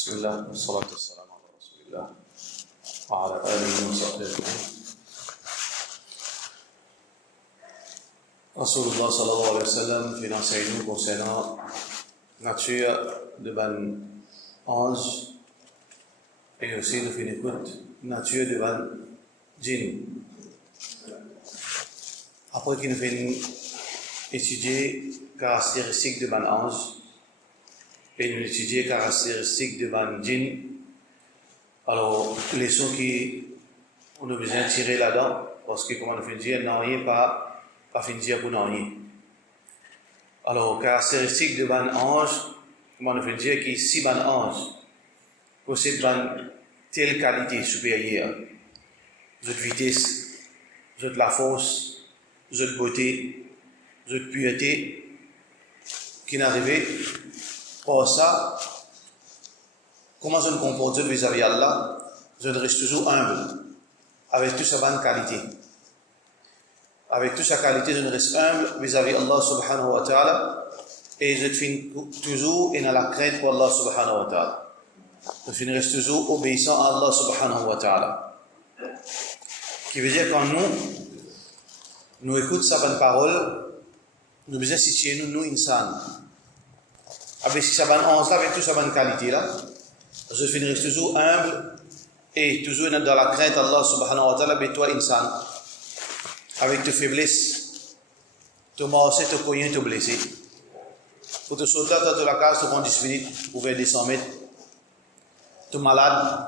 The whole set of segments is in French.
بسم الله والصلاة والسلام على رسول الله وعلى آله وصحبه أجمعين. Rasulullah sallallahu alayhi wa sallam fait l'enseignement concernant la nature de ban ange et aussi nous fait une écoute nature de ban djinn. Après qu'il nous fait étudier caractéristiques de ban ange et nous étudier caractéristiques de ban djinn, alors les leçons qu'on a besoin de tirer là-dedans, parce que comme on a fait dire, non, il n'y a pas fin dire pour non. Alors, caractéristique de ban ange, comment on fait dire que si ban ange possède telle qualité supérieure, de vitesse, de la force, de beauté, de pureté, qui n'arrivait pas ça, comment je me comporte vis-à-vis d'Allah, je reste toujours humble, avec toute sa bonne qualité. Avec toute sa qualité, je reste humble vis-à-vis d'Allah subhanahu wa ta'ala, et je finis toujours dans la crainte pour Allah subhanahu wa ta'ala. Je reste toujours obéissant à Allah subhanahu wa ta'ala. Qui veut dire quand nous écoutons sa bonne parole, nous devons situer nous insan. Avec sa bonne ange, avec toute sa bonne qualité là, je finirai toujours humble et toujours dans la crainte d'Allah subhanahu wa ta'ala, mais toi insan. Avec tes faiblesses, te marcher, te cogner, te blesser. Pour te sauter dans la case, te prendre 10 minutes pour faire 200 mètres. Tu es malade.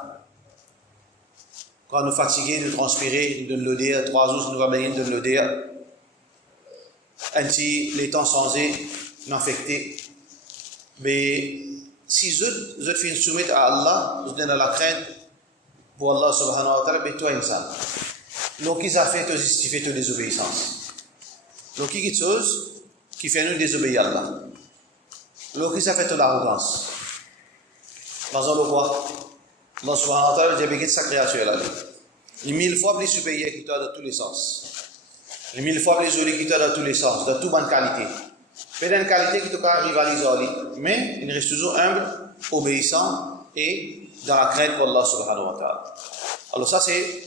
Quand nous fatigués, nous transpirer, nous donne l'odeur. 3 jours, nous va bien donner l'odeur. Ainsi, les temps changés, nous affectés. Mais si je finis soumettre à Allah, je donne la crainte pour Allah subhanahu wa ta'ala, mais toi, insan. Donc, ils ont fait qui fait toute désobéissance. Donc, il y a quelque chose qui fait nous désobéir à Allah. Donc, ils ont fait toute l'arrogance. Par exemple, quoi? Allah subhanahu wa ta'ala, il y a sa créature là. Il est 1000 fois plus supérieur qui toi dans tous les sens. Il est 1000 fois plus joli qui toi dans tous les sens, dans toute bonne qualité. Mais dans une qualité qui ne peut pas rivaliser avec lui. Mais il reste toujours humble, obéissant et dans la crainte pour Allah subhanahu wa ta'ala. Alors, ça, c'est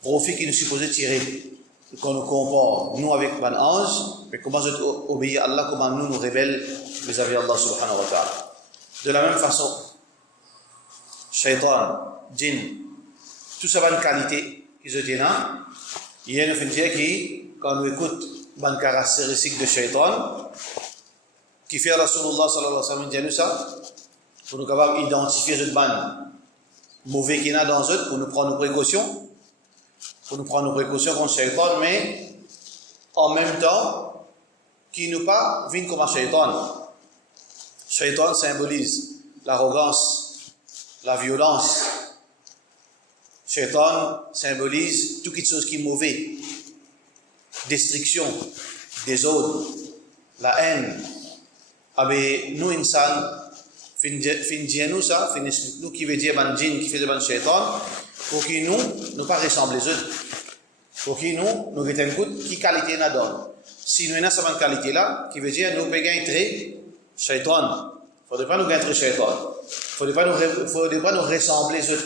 profit qui nous supposé tirer quand nous comparons nous avec un ange, mais comment je dois obéir à Allah, comment nous rebelles vis-à-vis d'Allah subhanahu wa ta'ala. De la même façon, shaitan, djinn, tout ça va une qualité qui se tient là. Il y a une fin qui, quand nous écoutons une caractéristique de shaitan, qui fait Rasulullah sallallahu alayhi wa sallam dire nous ça, pour nous capables d'identifier ce mauvais qu'il y a dans eux, pour nous prendre nos précautions. Pour nous prendre nos précautions contre le shaitan, mais en même temps, qui nous pas vient comme un shaitan. Shaitan symbolise l'arrogance, la violence. Shaitan symbolise toute chose qui est mauvais. Destruction, désordre, la haine. Mais nous, insan, fin dire nous ça, fin explique nous qui veut dire ban djinn, qui fait ban shaitan, pour que nous pas ressembler les autres. Pour que nous retenons qui qualité nous donne. Si nous avons cette qualité là, qui veut dire nous pouvons gagner shaitan. Il ne faudrait pas nous gagner shaitan. Il ne faudrait pas nous ressembler les autres.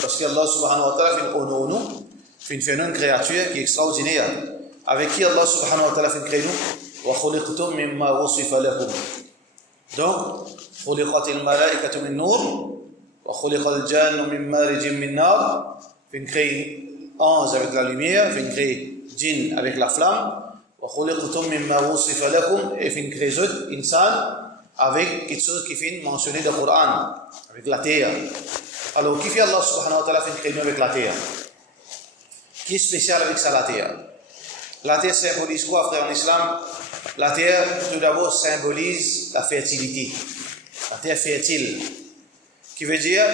Parce que Allah subhanahu wa ta'ala fait une créature qui est extraordinaire. Avec qui Allah subhanahu wa ta'ala fait créer nous. وَخُلِقْتُم مِّمَّا وُصِفَ لَكُمْ. Donc, خُلِقَتِ الْمَلَائِكَةُ مِن نُّورٍ وَخُلِقَ الْجَانُّ مِن مَّارِجٍ مِّن نَّارٍ. Fait créer ange avec la lumière, fait créer djinn avec la flamme. وَخُلِقْتُم مِّمَّا وُصِفَ لَكُمْ. Et fait créer autres insan avec quelque chose qui fait mentionner dans le Coran, avec la terre. Alors, qui fait Allah subhanahu wa ta'ala fait créer nous avec la terre? Qui est spécial avec ça, la terre? La terre symbolise quoi, frère, en islam? La terre, tout d'abord, symbolise la fertilité. La terre fertile. Qui veut dire,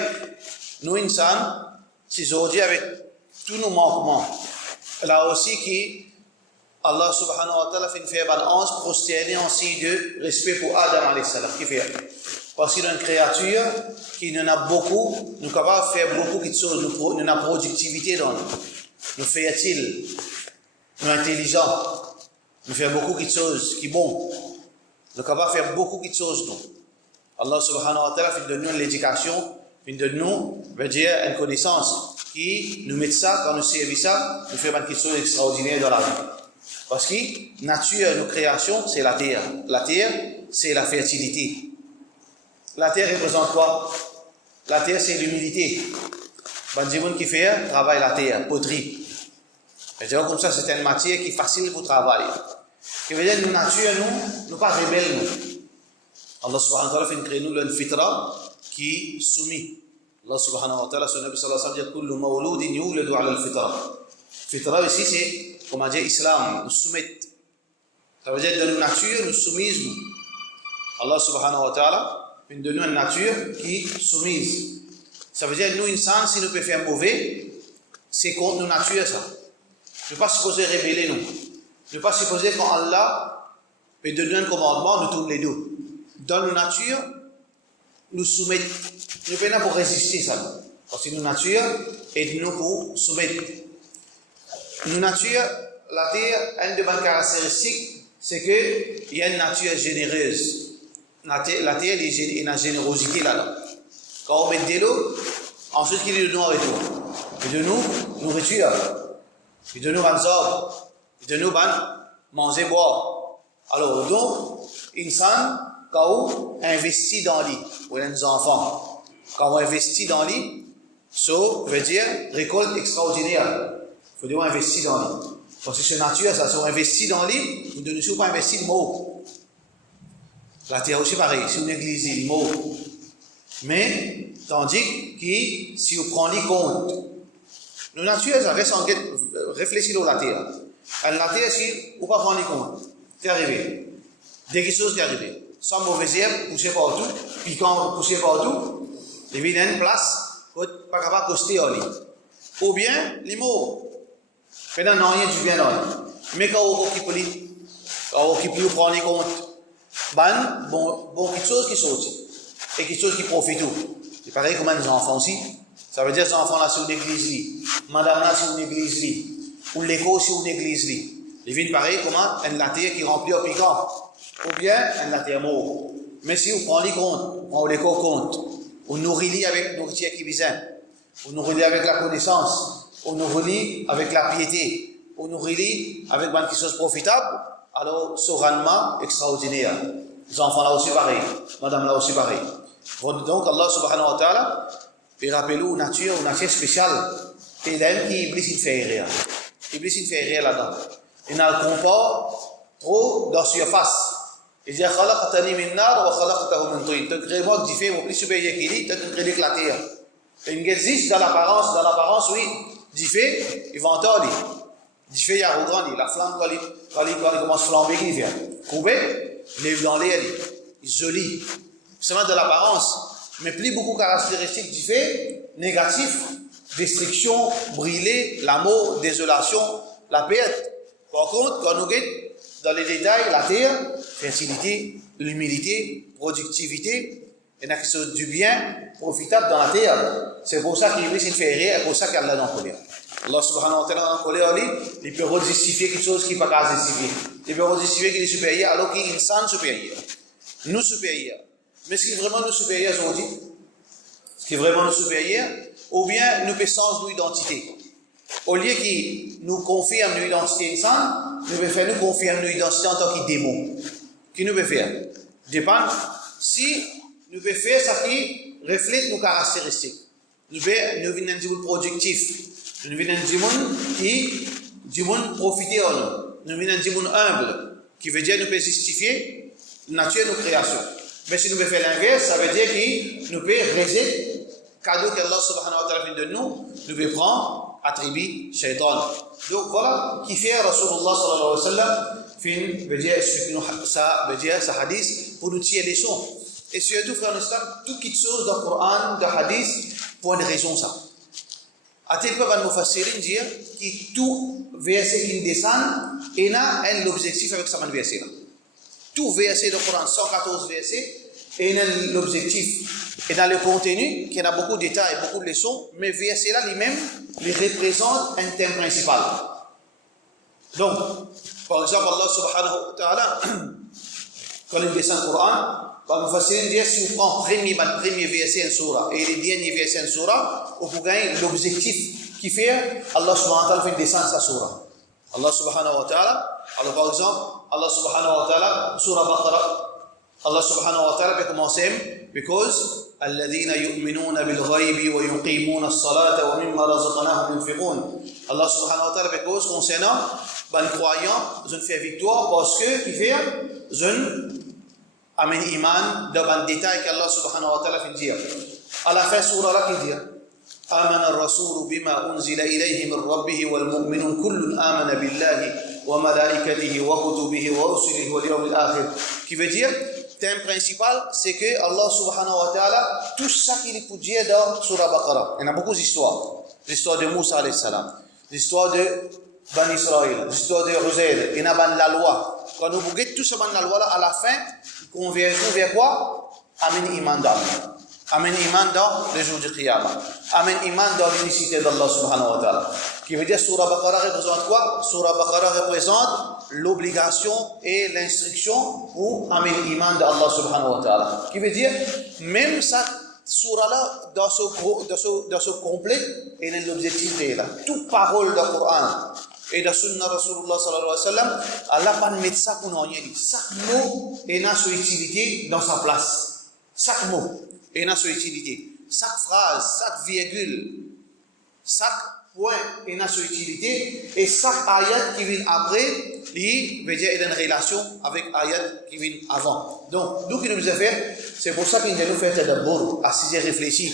nous, insan, si aujourd'hui, avec tous nos manquements, là aussi, qui, Allah subhanahu wa ta'ala fait une faire un ange prosterné en signe de respect pour Adam alayhi salam. Qui fait? Parce qu'il y a une créature qui en a beaucoup, nous sommes capables de faire beaucoup de choses, nous avons une productivité dans nous. Nous fertiles, nous intelligents, nous faisons beaucoup de choses qui sont bonnes. Nous sommes capables de faire beaucoup de choses. Allah subhanahu wa ta'ala fait de nous l'éducation, fait de nous, veut dire, une connaissance qui nous met ça, quand nous servons ça, nous faisons quelque chose d'extraordinaire dans la vie. Parce que nature, nos créations, c'est la terre. La terre, c'est la fertilité. La terre représente quoi? La terre, c'est l'humilité. Bandimoun qui fait travaille la terre, poterie. C'est-à-dire comme ça, c'est une matière qui est facile pour travailler. Qui veut dire, nous, nature, nous pas rebelles, nous. Allah subhanahu wa ta'ala fait créer nous une fitra qui est soumise. Allah subhanahu wa ta'ala, son Nabi sallallahu alayhi wa sallam, dit kullu mawludin yuladu ala al-fitra. Fitra ici, c'est, comment dire, islam, nous soumettre. Ça veut dire, de notre nature, nous soumise, nous. Allah subhanahu wa ta'ala fait de nous une nature qui est soumise. Ça veut dire, nous, insan, si nous pouvons faire mauvais, c'est contre nos natures, ça. Nous ne pas supposer révéler, nous. Nous ne pas supposer quand Allah peut donner un commandement, nous tournons les deux. Dans nos natures, nous soumettons. Nous pouvons pour résister ça. Parce que nos natures aident-nous pour soumettre. Nos natures, la terre, une de mes caractéristiques, c'est qu'il y a une nature généreuse. La terre, il y a une générosité là-dedans. Quand on met de l'eau, ensuite il y a de nourriture. Et de nous, nourriture. Et de nous, banzor. Et de nous, manger, boire. Alors, donc, insan, quand on investit dans lui, pour les enfants, quand on investit dans lui, ça veut dire récolte extraordinaire. Il faut dire investir dans lui. Parce que c'est nature, ça, si on investit dans lui, vous ne devez pas investir le mot. La terre aussi pareil, si on néglige le mot. Mais, tandis que si on prend les compte, nos natures, ça reste en réfléchir sur la terre. La terre, si on ne prend pas les compte, c'est arrivé. Des choses qui arrivent. Sans mauvaise herbe, poussé partout, piquant, poussé partout, il vient à une place, pas capable de coster en lui. Ou bien, les mots. Maintenant, non, rien du bien dans lui. Mais quand on occupe lui, quand on occupe lui, on prend les comptes. Bon, quelque chose qui sortent. Et quelque chose qui profite tout. C'est pareil comme les enfants aussi. Ça veut dire que les enfants là, c'est une église. Madame là, c'est une église. Ou l'école, c'est une église. Ils viennent pareil comme un latte qui remplit au piquant. Ou bien un latte mort. Mais si on prend les comptes, on les compte, on nourrit avec nourriture qui vient, on nourrit avec la connaissance, on nourrit avec la piété, on nourrit avec quelque chose de profitable, alors ce rendement extraordinaire. Les enfants là aussi pareil, madame là aussi pareil. Donc Allah subhanahu wa ta'ala, il rappelle une nature spéciale, et l'aime qui Iblis il fait rire. Iblis il fait rire là-dedans. Il n'a le compas trop dans la surface. Il dit khalaqtani min nar wa khalaqtahu min tin. Tu crées moi qui fait au plus supérieur qu'il dit, tu crées l'éclater. Et il existe dans l'apparence oui, dit fait, il va entendre. Dit fait il y a arrogant, la flamme quand il commence à flamber qu'il vient. Couper, il est dans l'air, il est joli. Seulement de l'apparence, mais plus beaucoup de caractéristiques du fait, négatif, destruction, brûler, la mort, désolation, la perte. Par contre, quand nous regardons dans les détails, la terre, fertilité, l'humilité, productivité, il y a quelque chose du bien profitable dans la terre. C'est pour ça qu'il veut fait rire, c'est pour ça qu'Allah est en colère. Allah subhanahu wa ta'ala est en colère, il peut justifier quelque chose qui n'est pas justifié. Il peut justifier qu'il est supérieur alors qu'il est insan supérieur. Nous supérieurs. Mais ce qui est vraiment nous supérieurs aujourd'hui, ce qui est vraiment nous supérieurs, ou bien nous pensons nos identités. Au lieu qu'il nous confirme notre identité insane, nous pouvons faire nous confirmer notre identité en tant que démon. Qu'est-ce que nous pouvons faire? Dépend. Si nous pouvons faire ça qui reflète nos caractéristiques. Nous venons du monde productif. Nous venons du monde profiter en nous. Nous venons du monde humble, qui veut dire nous pouvons justifier la nature de nos créations. Mais si nous pouvons faire l'inverse, ça veut dire que nous pouvons rejeter le cadeau qu'Allah subhanahu wa ta'ala fait de nous, nous pouvons prendre, attribuer shaitan. Donc voilà, qui fait Rasulullah sallallahu alayhi wa sallam, veut dire sa hadith, pour nous tirer les leçons. Et surtout, frère l'islam, toute petite chose dans le Coran, dans le hadith, pour une raison ça. À tel point, nous fassirons dire que tout verset qui descend, il a un objectif avec ce verset-là. Tout verset du Coran, 114 versets, et l'objectif. Et dans le contenu, il y a beaucoup de détails, beaucoup de leçons, mais versets-là lui-même, il représente un thème principal. Donc, par exemple, Allah subhanahu wa ta'ala, Quand on descend le Coran, nous faisons dire si on prend le premier verset en surah et les derniers versets en surah, on peut gagner l'objectif qui fait Allah subhanahu wa ta'ala fait descendre sa surah. Allah subhanahu wa ta'ala, alors par exemple, Allah subhanahu wa ta'ala, surah Baqarah, Allah subhanahu wa ta'ala peut commencer because الذين يؤمنون بالغيب ويقيمون الصلاة ومما رزقناهم ينفقون. Allah subhanahu wa ta'ala because concernant les croyants, ils ont fait victoire parce que qui fait ils ont amené iman dans le détail qu'Allah subhanahu wa ta'ala fait dire. À la fin surah là qui dit آمن الرسول بما أنزل إليه من ربه والمؤمنون كل آمن بالله وملائكته وكتبه ورسله واليوم الآخر. Qui veut dire thème principal, c'est que Allah subhanahu wa ta'ala, tout ça qu'il peut dire dans Surah Baqarah. Il y a beaucoup d'histoires. L'histoire de Moussa alayhi salam, l'histoire de Ban Israël, l'histoire de Ruzaïd, il y a la loi. Quand nous regardons tout ça dans la loi, à la fin, on vient vers quoi? Amen iman d'Allah. Amen iman dans le jour du Qiyamah. Amen iman dans l'unicité d'Allah subhanahu wa ta'ala. Qui veut dire Surah Baqarah représente quoi? Surah Baqarah représente l'obligation et l'instruction pour Amen iman d'Allah subhanahu wa ta'ala. Qui veut dire, même cette surah-là, dans ce complet, elle est l'objectif de là. Toute parole du Coran et de Sunna Rasulullah sallallahu alayhi wa sallam, Allah n'a pas mis ça pour nous rien dire. Chaque mot est dans son utilité dans sa place. Chaque mot est dans son utilité. Chaque phrase, chaque virgule, chaque point est dans son utilité et chaque ayat qui vient après, il veut dire est en relation avec ayat qui vient avant. Donc, nous qui nous avons fait, c'est pour ça qu'il nous fait d'abord, assis et réfléchir,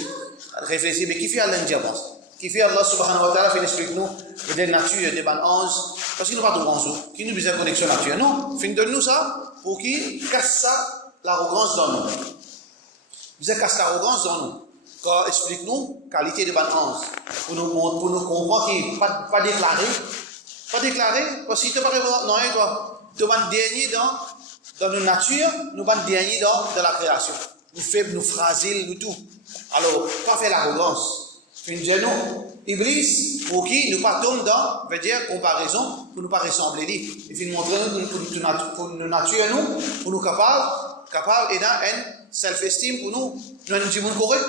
mais qui fait Allah pense. Qui fait Allah subhanahu wa ta'ala fait explique nous des natures, des bandes 11, parce qu'il nous parle de grand jour, qui nous besoin de connexion nature. Non, fin donne-nous ça pour qu'il casse ça, l'arrogance dans nous. Vous avez cassé l'arrogance dans nous. Quand explique-nous qualité de bande 11 pour nous comprendre qu'il n'est pas déclaré, parce que si tu n'as pas répondu, non, toi, tu vas dernier dans nos natures, nous vas dernier dans la création. Nous faibles, nous fragiles, nous tout. Alors, pas faire l'arrogance. Nous, Iblis, pour qui nous pas tomber dans, veut dire, comparaison, pour nous pas ressembler lui. Il faut nous montrer pour nous nature, nous, pour nous capables et dans un self-esteem pour nous avons du monde correct,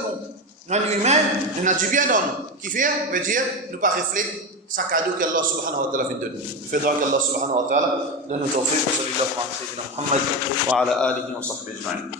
nous avons humain, nous avons du bien dans nous. Qui fait, veut dire, nous pas refléter ce cadeau qu'Allah subhanahu wa ta'ala fait de nous. Il faudra qu'Allah subhanahu wa ta'ala donne nous tawfiq, sallallahu alayhi wa sallam, Muhammad wa ala alihi wa sahbihi ajma'in.